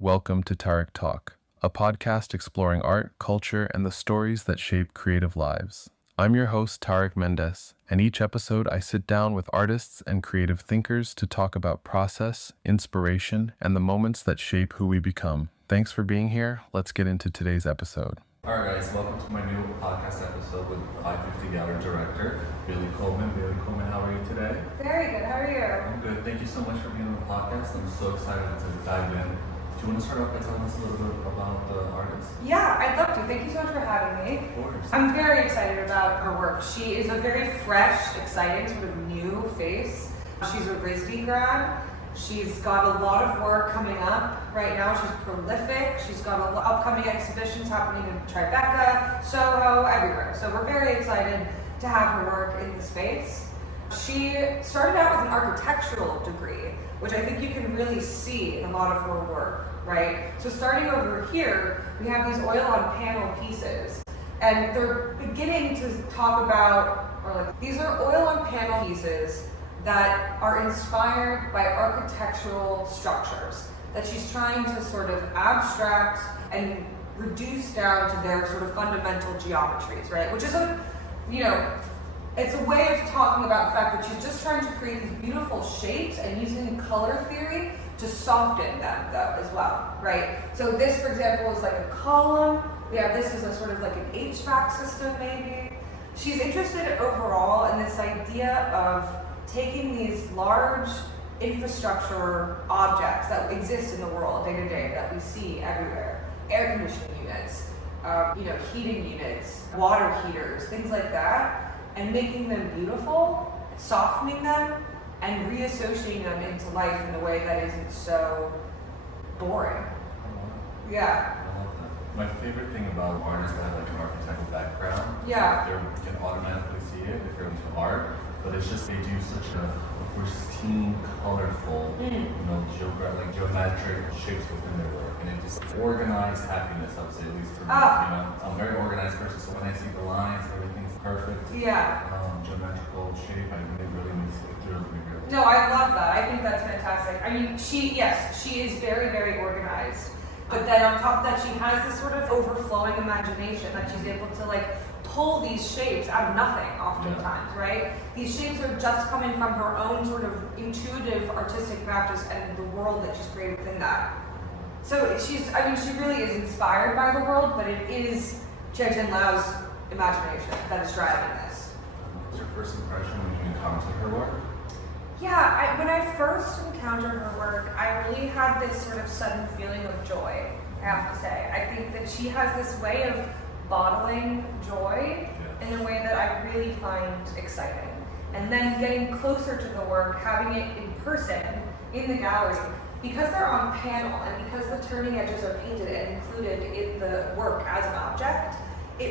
Welcome to Tarik Talk, a podcast exploring art, culture, and the stories that shape creative lives. I'm your host, Tarik Mendes, and each episode I sit down with artists and creative thinkers to talk about process, inspiration, and the moments that shape who we become. Thanks for being here. Let's get into today's episode. Alright guys, welcome to my new podcast episode with 550 Gallery Director, Bailey Coleman. Bailey Coleman, how are you today? Very good, how are you? I'm good. Thank you so much for being on the podcast. I'm so excited to dive in. Do you want to start off by telling us a little bit about the artist? Yeah, I'd love to. Thank you so much for having me. Of course. I'm very excited about her work. She is a very fresh, exciting, sort of new face. She's a RISD grad. She's got a lot of work coming up right now. She's prolific. She's got upcoming exhibitions happening in Tribeca, Soho, everywhere. So we're very excited to have her work in the space. She started out with an architectural degree, which I think you can really see in a lot of her work, right? So starting over here, we have these oil on panel pieces, and they're beginning to talk about, these are oil on panel pieces that are inspired by architectural structures that she's trying to sort of abstract and reduce down to their sort of fundamental geometries, right? Which is it's a way of talking about the fact that she's just trying to create these beautiful shapes and using color theory to soften them though as well, right? So this, for example, is like a column. Yeah, this is a sort of like an HVAC system maybe. She's interested overall in this idea of taking these large infrastructure objects that exist in the world day to day that we see everywhere, air conditioning units, heating units, water heaters, things like that, and making them beautiful, softening them, and reassociating them into life in a way that isn't so boring. Yeah. I love that. My favorite thing about artists that have like an architectural background, Yeah. you can automatically see it if you're into art, but it's just they do such a pristine, colorful, geometric shapes within their work, and it just organized happiness, I would say, at least for me. I'm a very organized person, so when I see the lines, everything's perfect. Yeah. Geometrical shape, it really makes it thrills me really. No, I love that. I think that's fantastic. I mean, she is very, very organized. But then on top of that, she has this sort of overflowing imagination that she's able to pull these shapes out of nothing oftentimes, right? These shapes are just coming from her own sort of intuitive artistic practice and the world that she's created within that. So she really is inspired by the world, but it is Tiantian Lou's imagination that is driving this. What was your first impression when you encountered her work? Yeah, when I first encountered her work, I really had this sort of sudden feeling of joy, I have to say. I think that she has this way of bottling joy in a way that I really find exciting. And then getting closer to the work, having it in person, in the gallery, because they're on panel and because the turning edges are painted and included in the work as an object,